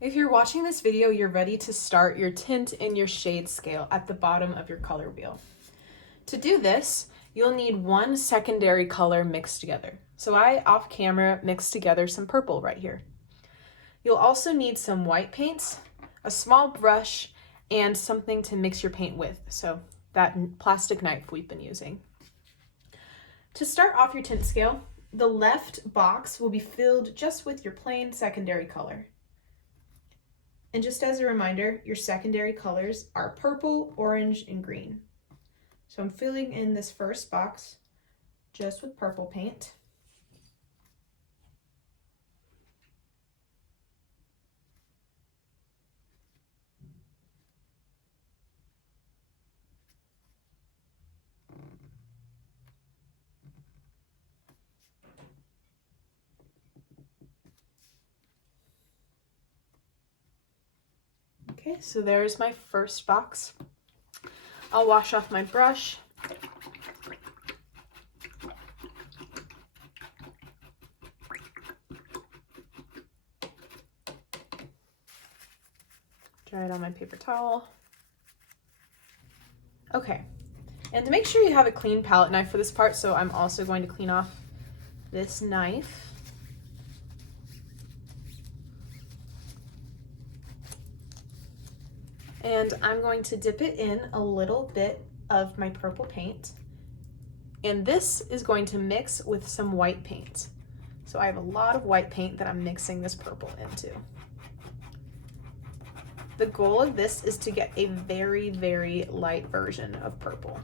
If you're watching this video, you're ready to start your tint and your shade scale at the bottom of your color wheel. To do this, you'll need one secondary color mixed together. So I, off camera, mixed together some purple right here. You'll also need some white paints, a small brush, and something to mix your paint with, so that plastic knife we've been using. To start off your tint scale, the left box will be filled just with your plain secondary color. And just as a reminder, your secondary colors are purple, orange, and green. So I'm filling in this first box just with purple paint. Okay, so there's my first box. I'll wash off my brush. Dry it on my paper towel. Okay, and to make sure you have a clean palette knife for this part, so I'm also going to clean off this knife. And I'm going to dip it in a little bit of my purple paint. And this is going to mix with some white paint. So I have a lot of white paint that I'm mixing this purple into. The goal of this is to get a very, very light version of purple.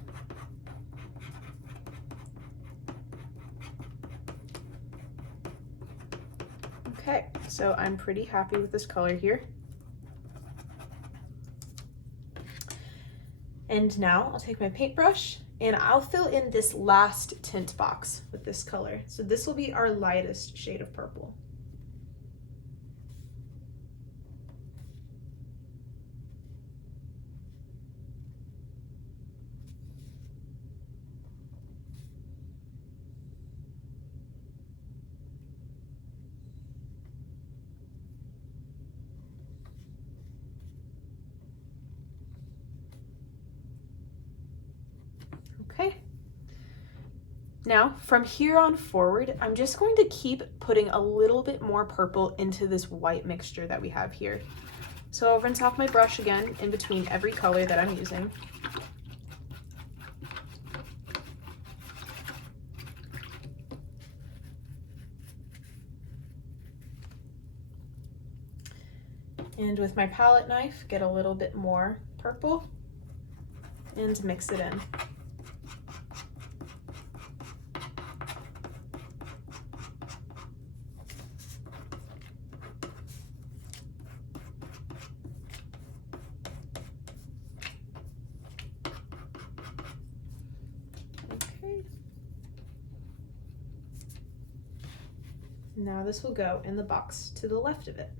Okay, so I'm pretty happy with this color here. And now I'll take my paintbrush and I'll fill in this last tint box with this color. So this will be our lightest shade of purple. Okay. Now, from here on forward, I'm just going to keep putting a little bit more purple into this white mixture that we have here. So I'll rinse off my brush again in between every color that I'm using. And with my palette knife, get a little bit more purple and mix it in. Okay. Now this will go in the box to the left of it.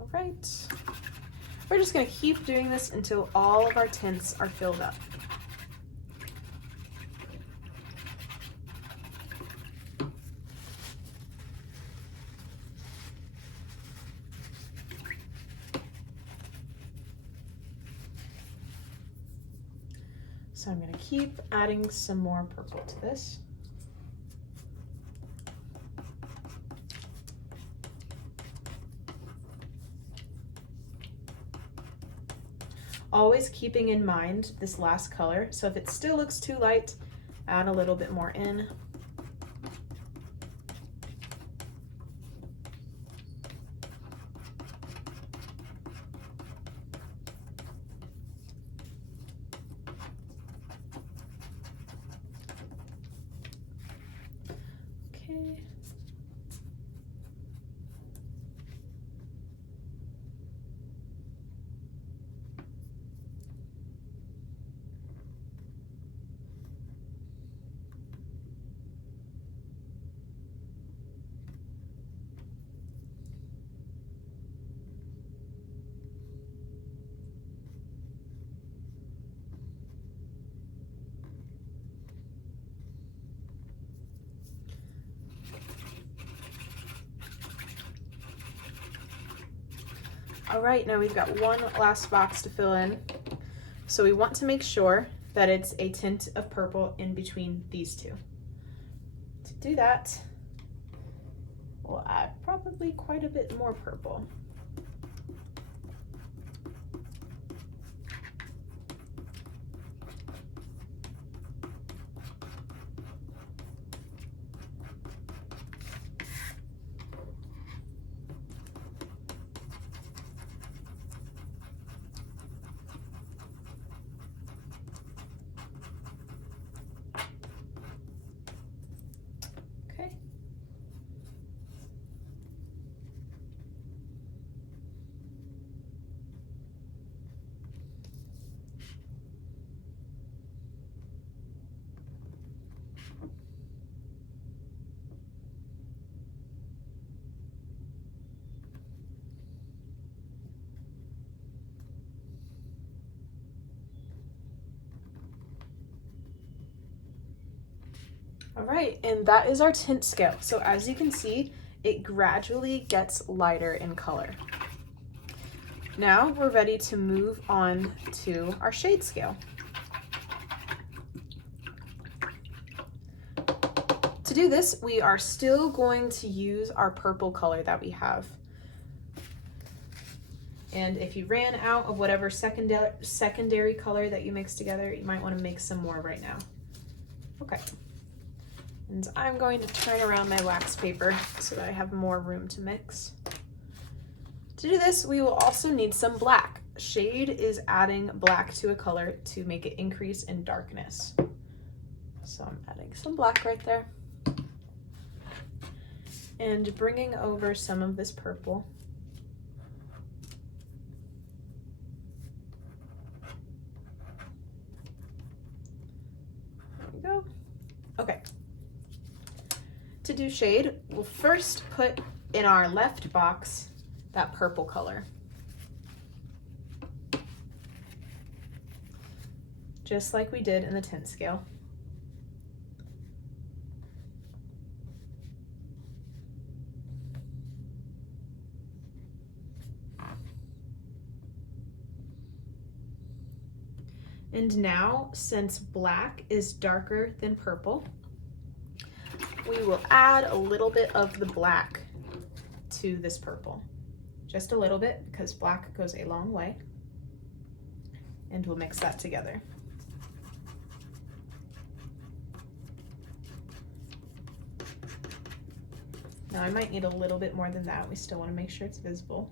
All right, we're just going to keep doing this until all of our tints are filled up. So I'm going to keep adding some more purple to this. Always keeping in mind this last color, so if it still looks too light, add a little bit more in. Okay. All right, now we've got one last box to fill in. So we want to make sure that it's a tint of purple in between these two. To do that, we'll add probably quite a bit more purple. Okay. All right, and that is our tint scale. So as you can see, it gradually gets lighter in color. Now we're ready to move on to our shade scale. To do this, we are still going to use our purple color that we have. And if you ran out of whatever secondary color that you mixed together, you might want to make some more right now. Okay. And I'm going to turn around my wax paper so that I have more room to mix. To do this, we will also need some black. Shade is adding black to a color to make it increase in darkness. So I'm adding some black right there. And bringing over some of this purple. There we go. Okay. To do shade, we'll first put in our left box that purple color. Just like we did in the tint scale. And now, since black is darker than purple, we will add a little bit of the black to this purple. Just a little bit, because black goes a long way. And we'll mix that together. Now I might need a little bit more than that. We still want to make sure it's visible.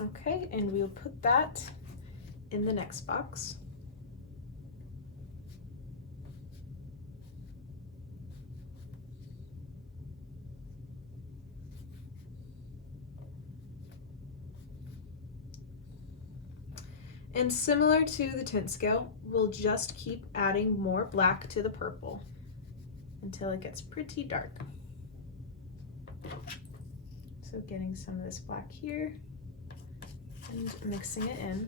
Okay, and we'll put that in the next box. And similar to the tint scale, we'll just keep adding more black to the purple until it gets pretty dark. So getting some of this black here and mixing it in.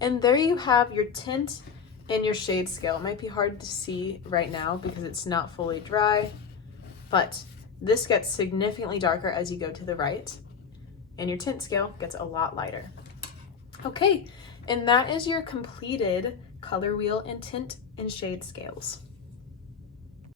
And there you have your tint and your shade scale. It might be hard to see right now because it's not fully dry, but this gets significantly darker as you go to the right, and your tint scale gets a lot lighter. Okay, and that is your completed color wheel and tint and shade scales.